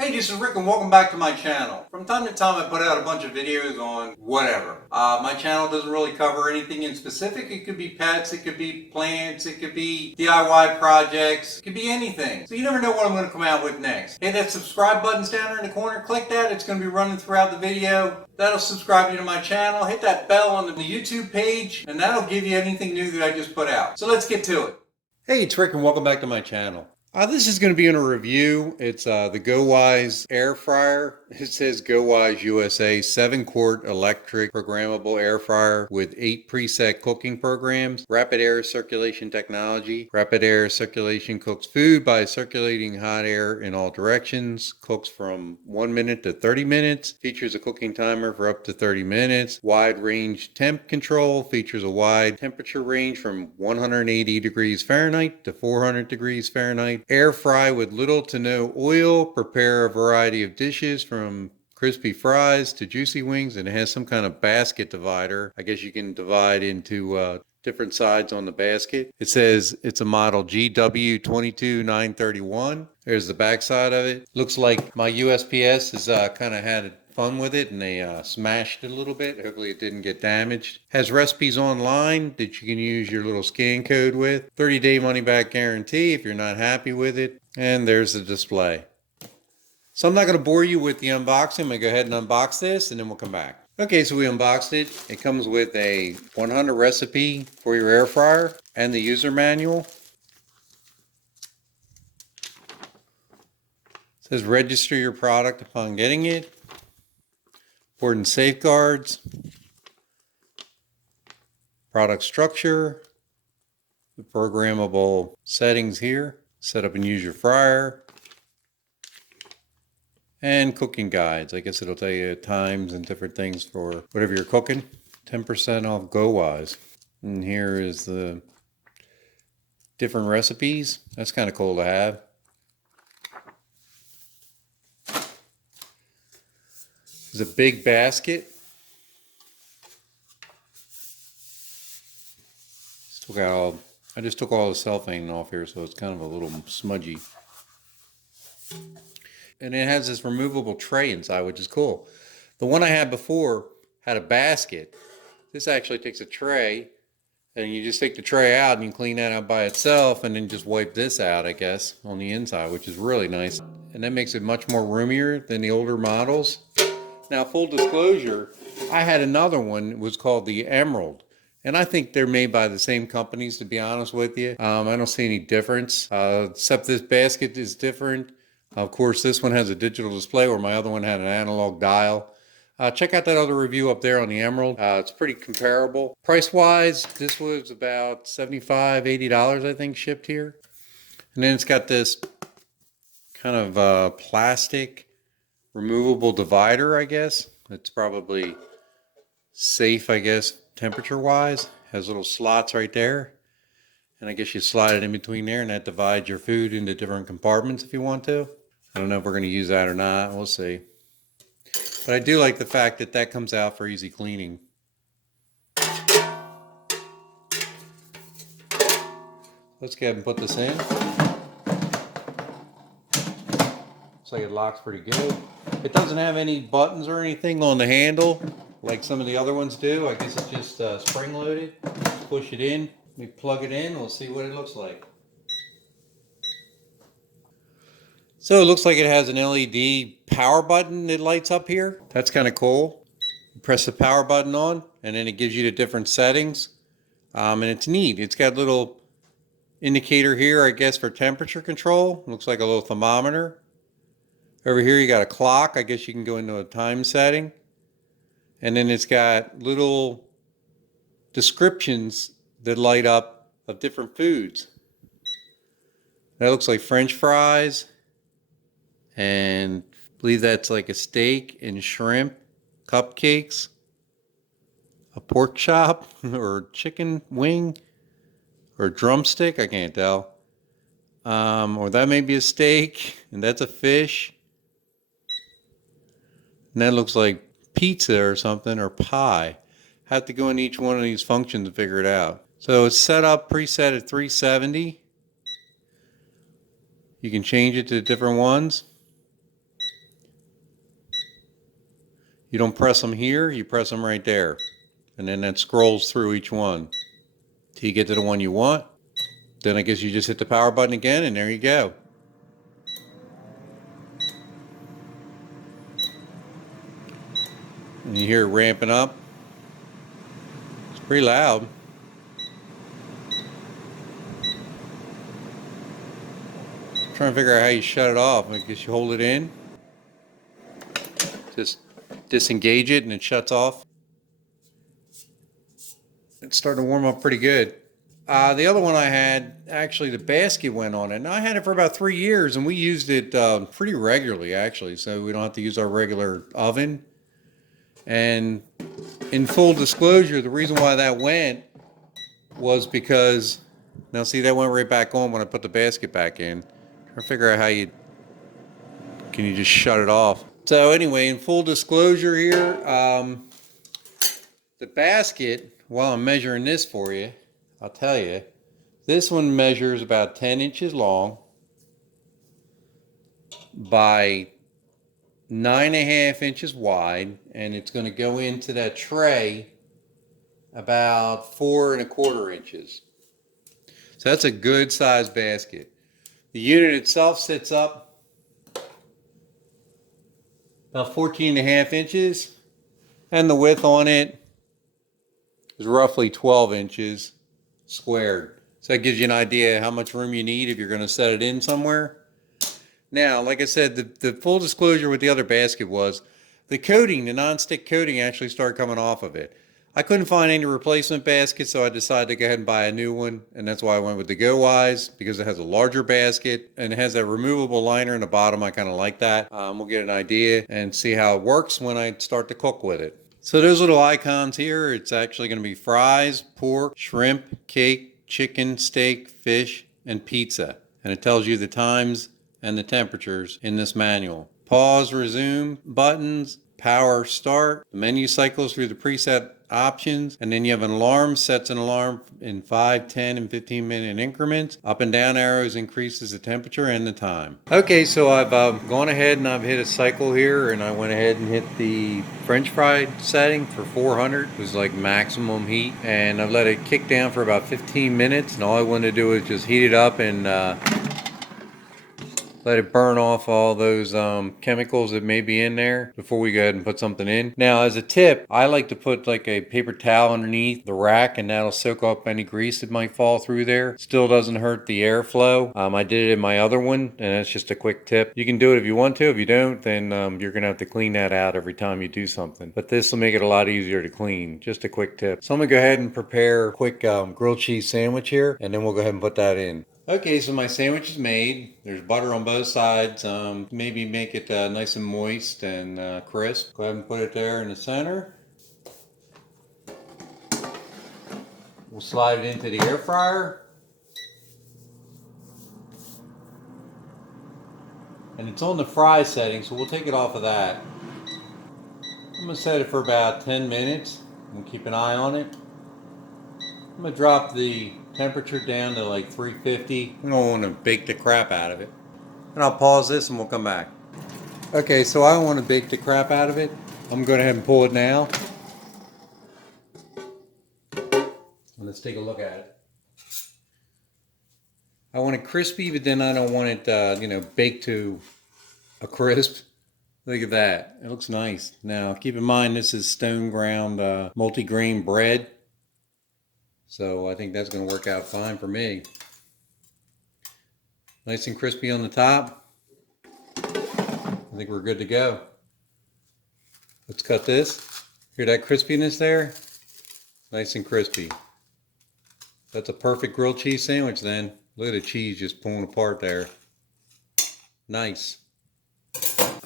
Hey, this is Rick and welcome back to my channel. From time to time I put out a bunch of videos on whatever. My channel doesn't really cover anything in specific. It could be pets, it could be plants, it could be DIY projects, it could be anything. So you never know what I'm going to come out with next. Hit that subscribe button down there in the corner, click that, it's going to be running throughout the video. That'll subscribe you to my channel. Hit that bell on the YouTube page and that'll give you anything new that I just put out. So let's get to it. Hey, it's Rick and welcome back to my channel. This is going to be in a review. It's the GoWISE Air Fryer. It says GoWISE USA 7-quart electric programmable air fryer with 8 preset cooking programs. Rapid air circulation technology. Rapid air circulation cooks food by circulating hot air in all directions. Cooks from 1 minute to 30 minutes. Features a cooking timer for up to 30 minutes. Wide range temp control. Features a wide temperature range from 180 degrees Fahrenheit to 400 degrees Fahrenheit. Air fry with little to no oil. Prepare a variety of dishes from crispy fries to juicy wings, and it has some kind of basket divider. I guess you can divide into different sides on the basket. It says it's a model GW22931. There's the back side of it. Looks like my USPS has kind of had fun with it and they smashed it a little bit. Hopefully it didn't get damaged. Has recipes online that you can use your little scan code with. 30-day money back guarantee if you're not happy with it. And there's the display. So I'm not going to bore you with the unboxing. I'm going to go ahead and unbox this and then we'll come back. Okay, so we unboxed it. It comes with a 100 recipe for your air fryer and the user manual. It says register your product upon getting it. Important safeguards. Product structure. The programmable settings here. Set up and use your fryer. And cooking guides. I guess it'll tell you times and different things for whatever you're cooking. 10% off GoWISE. And here is the different recipes. That's kind of cool to have. There's a big basket. I just took all the cellophane off here, so it's kind of a little smudgy. And it has this removable tray inside, which is cool. The one I had before had a basket. This actually takes a tray, and you just take the tray out and you clean that out by itself, and then just wipe this out, I guess, on the inside, which is really nice. And that makes it much more roomier than the older models. Now, full disclosure, I had another one. It was called the Emerald. And I think they're made by the same companies, to be honest with you. I don't see any difference, except this basket is different. Of course, this one has a digital display where my other one had an analog dial. Check out that other review up there on the Emerald. It's pretty comparable. Price-wise, this was about $75, $80, I think, shipped here. And then it's got this kind of plastic removable divider, I guess. It's probably safe, I guess, temperature-wise. Has little slots right there. And I guess you slide it in between there and that divides your food into different compartments if you want to. I don't know if we're going to use that or not. We'll see. But I do like the fact that that comes out for easy cleaning. Let's go ahead and put this in. Looks like it locks pretty good. It doesn't have any buttons or anything on the handle like some of the other ones do. I guess it's just spring-loaded. Push it in. We plug it in. We'll see what it looks like. So it looks like it has an LED power button that lights up here. That's kind of cool. You press the power button on and then it gives you the different settings. And it's neat. It's got a little indicator here, I guess, for temperature control. Looks like a little thermometer. Over here you got a clock. I guess you can go into a time setting. And then it's got little descriptions that light up of different foods. That looks like French fries. And I believe that's like a steak and shrimp, cupcakes, a pork chop or chicken wing or drumstick. I can't tell. Or that may be a steak and that's a fish. And that looks like pizza or something, or pie. Have to go in each one of these functions to figure it out. So it's set up preset at 370. You can change it to different ones. You don't press them here, you press them right there. And then that scrolls through each one till you get to the one you want. Then I guess you just hit the power button again and there you go. And you hear it ramping up. It's pretty loud. I'm trying to figure out how you shut it off. I guess you hold it in. Just disengage it and it shuts off. It's starting to warm up pretty good. The other one I had, actually the basket went on it. And I had it for about 3 years and we used it pretty regularly actually. So we don't have to use our regular oven. And in full disclosure, the reason why that went was because, now see that went right back on when I put the basket back in. Trying to figure out how can you just shut it off. So anyway, in full disclosure here, the basket, while I'm measuring this for you, I'll tell you, this one measures about 10 inches long by 9.5 inches wide, and it's going to go into that tray about 4.25 inches. So that's a good sized basket. The unit itself sits up about 14.5 inches, and the width on it is roughly 12 inches squared. So that gives you an idea how much room you need if you're going to set it in somewhere. Now, like I said, the full disclosure with the other basket was the coating, the non-stick coating actually started coming off of it. I couldn't find any replacement basket, so I decided to go ahead and buy a new one, and that's why I went with the GoWISE, because it has a larger basket and it has that removable liner in the bottom. I kind of like that. We'll get an idea and see how it works when I start to cook with it. So those little icons here, it's actually going to be fries, pork, shrimp, cake, chicken, steak, fish, and pizza. And it tells you the times and the temperatures in this manual. Pause, resume, buttons, power, start. The menu cycles through the preset options, and then you have an alarm, sets an alarm in 5, 10, and 15-minute increments. Up and down arrows increases the temperature and the time. Okay, so I've gone ahead and I've hit a cycle here, and I went ahead and hit the French fry setting for 400. It was like maximum heat, and I've let it kick down for about 15 minutes, and all I wanted to do was just heat it up and let it burn off all those chemicals that may be in there before we go ahead and put something in. Now, as a tip, I like to put like a paper towel underneath the rack, and that'll soak up any grease that might fall through there. Still doesn't hurt the airflow. I did it in my other one, and that's just a quick tip. You can do it if you want to. If you don't, then you're gonna have to clean that out every time you do something. But this will make it a lot easier to clean. Just a quick tip. So I'm gonna go ahead and prepare a quick grilled cheese sandwich here, and then we'll go ahead and put that in. Okay, so my sandwich is made. There's butter on both sides. Maybe make it nice and moist and crisp. Go ahead and put it there in the center. We'll slide it into the air fryer. And it's on the fry setting, so we'll take it off of that. I'm going to set it for about 10 minutes. We'll keep an eye on it. I'm going to drop the temperature down to like 350. I don't want to bake the crap out of it. And I'll pause this and we'll come back. Okay, so I don't want to bake the crap out of it. I'm going to go ahead and pull it now. Let's take a look at it. I want it crispy, but then I don't want it, baked to a crisp. Look at that. It looks nice. Now, keep in mind this is stone ground multi-grain bread. So I think that's going to work out fine for me. Nice and crispy on the top. I think we're good to go. Let's cut this. Hear that crispiness there? Nice and crispy. That's a perfect grilled cheese sandwich then. Look at the cheese just pulling apart there. Nice.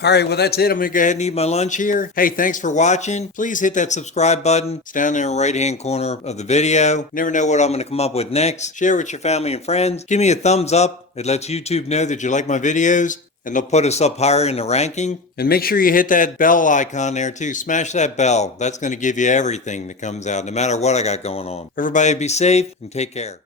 Alright, well that's it. I'm going to go ahead and eat my lunch here. Hey, thanks for watching. Please hit that subscribe button. It's down there in the right hand corner of the video. You never know what I'm going to come up with next. Share with your family and friends. Give me a thumbs up. It lets YouTube know that you like my videos, and they'll put us up higher in the ranking. And make sure you hit that bell icon there too. Smash that bell. That's going to give you everything that comes out, no matter what I got going on. Everybody be safe and take care.